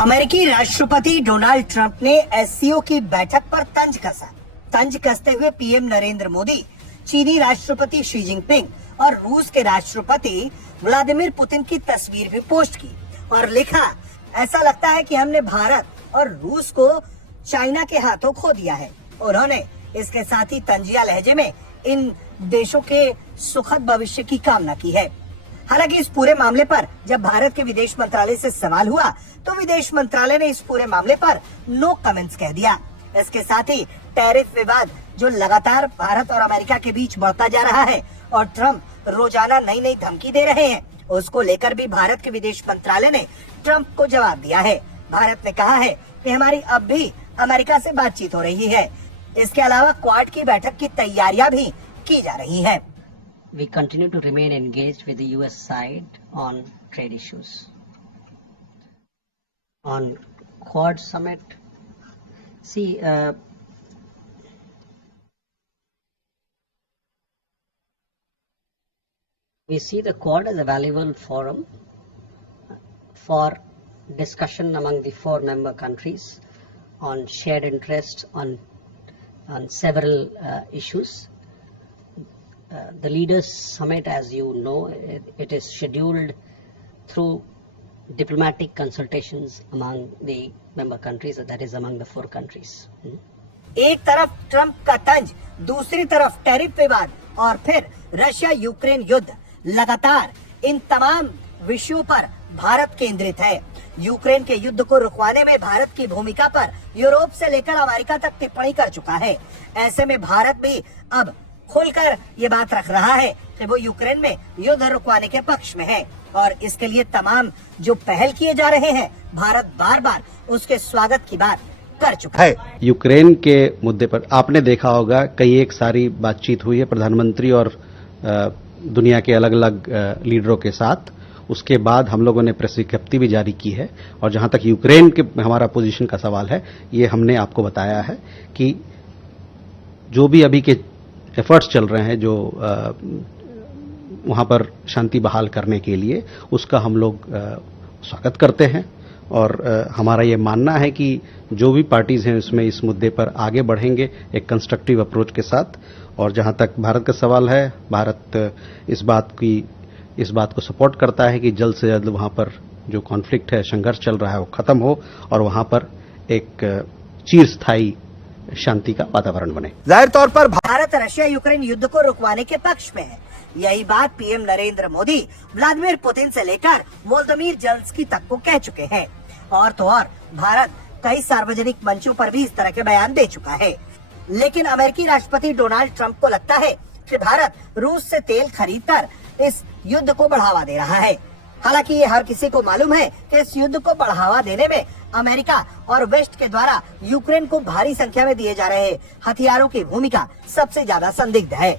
अमेरिकी राष्ट्रपति Donald Trump ने एससीओ की बैठक पर तंज कसते हुए पीएम नरेंद्र मोदी, चीनी राष्ट्रपति शी जिनपिंग और रूस के राष्ट्रपति व्लादिमीर पुतिन की तस्वीर भी पोस्ट की और लिखा, ऐसा लगता है कि हमने भारत और रूस को चाइना के हाथों खो दिया है। उन्होंने इसके साथ ही तंजिया लहजे में इन देशों के सुखद भविष्य की कामना की है। हालांकि इस पूरे मामले पर जब भारत के विदेश मंत्रालय से सवाल हुआ तो विदेश मंत्रालय ने इस पूरे मामले पर नो कमेंट्स कह दिया। इसके साथ ही टैरिफ विवाद जो लगातार भारत और अमेरिका के बीच बढ़ता जा रहा है और ट्रंप रोजाना नई नई धमकी दे रहे हैं, उसको लेकर भी भारत के विदेश मंत्रालय ने ट्रंप को जवाब दिया है। भारत ने कहा है कि हमारी अब भी अमेरिका से बातचीत हो रही है। इसके अलावा क्वाड की बैठक की तैयारियां भी की जा रही है। We continue to remain engaged with the US side on trade issues. On Quad Summit, we see the Quad as a valuable forum for discussion among the 4 member countries on shared interests on several issues. The Leaders Summit, as you know, it is scheduled through diplomatic consultations among the member countries, that is among the 4 countries. एक तरफ Trump का तंज, दूसरी तरफ tariff विवाद और फिर Russia Ukraine युद्ध, लगातार इन तमाम विषयों पर भारत केंद्रित है। यूक्रेन के युद्ध को रुकवाने में भारत की भूमिका पर यूरोप से लेकर अमेरिका तक टिप्पणी कर चुका है। ऐसे में भारत भी अब खोलकर ये बात रख रहा है कि वो यूक्रेन में युद्ध रुकवाने के पक्ष में है और इसके लिए तमाम जो पहल किए जा रहे हैं, भारत बार बार उसके स्वागत की बात कर चुका है। यूक्रेन के मुद्दे पर आपने देखा होगा कई एक सारी बातचीत हुई है प्रधानमंत्री और दुनिया के अलग अलग लीडरों के साथ। उसके बाद हम लोगों ने प्रेस विज्ञप्ति भी जारी की है और जहां तक यूक्रेन के हमारा पोजीशन का सवाल है, ये हमने आपको बताया है कि जो भी अभी के एफर्ट्स चल रहे हैं जो वहां पर शांति बहाल करने के लिए, उसका हम लोग स्वागत करते हैं और हमारा ये मानना है कि जो भी पार्टीज हैं उसमें इस मुद्दे पर आगे बढ़ेंगे एक कंस्ट्रक्टिव अप्रोच के साथ। और जहां तक भारत का सवाल है, भारत इस बात को सपोर्ट करता है कि जल्द से जल्द वहां पर जो कॉन्फ्लिक्ट है, संघर्ष चल रहा है, वो खत्म हो और वहां पर एक चिरस्थायी शांति का वातावरण बने। जाहिर तौर पर भारत रशिया यूक्रेन युद्ध को रुकवाने के पक्ष में है। यही बात PM Narendra Modi Vladimir Putin से लेकर वोलोदिमीर जेलेंस्की तक को कह चुके हैं। और तो और भारत कई सार्वजनिक मंचों पर भी इस तरह के बयान दे चुका है। लेकिन अमेरिकी राष्ट्रपति डोनाल्ड ट्रंप को लगता है कि भारत रूस से तेल खरीदकर इस युद्ध को बढ़ावा दे रहा है। हालांकि ये हर किसी को मालूम है कि इस युद्ध को बढ़ावा देने में अमेरिका और वेस्ट के द्वारा यूक्रेन को भारी संख्या में दिए जा रहे हथियारों की भूमिका सबसे ज्यादा संदिग्ध है।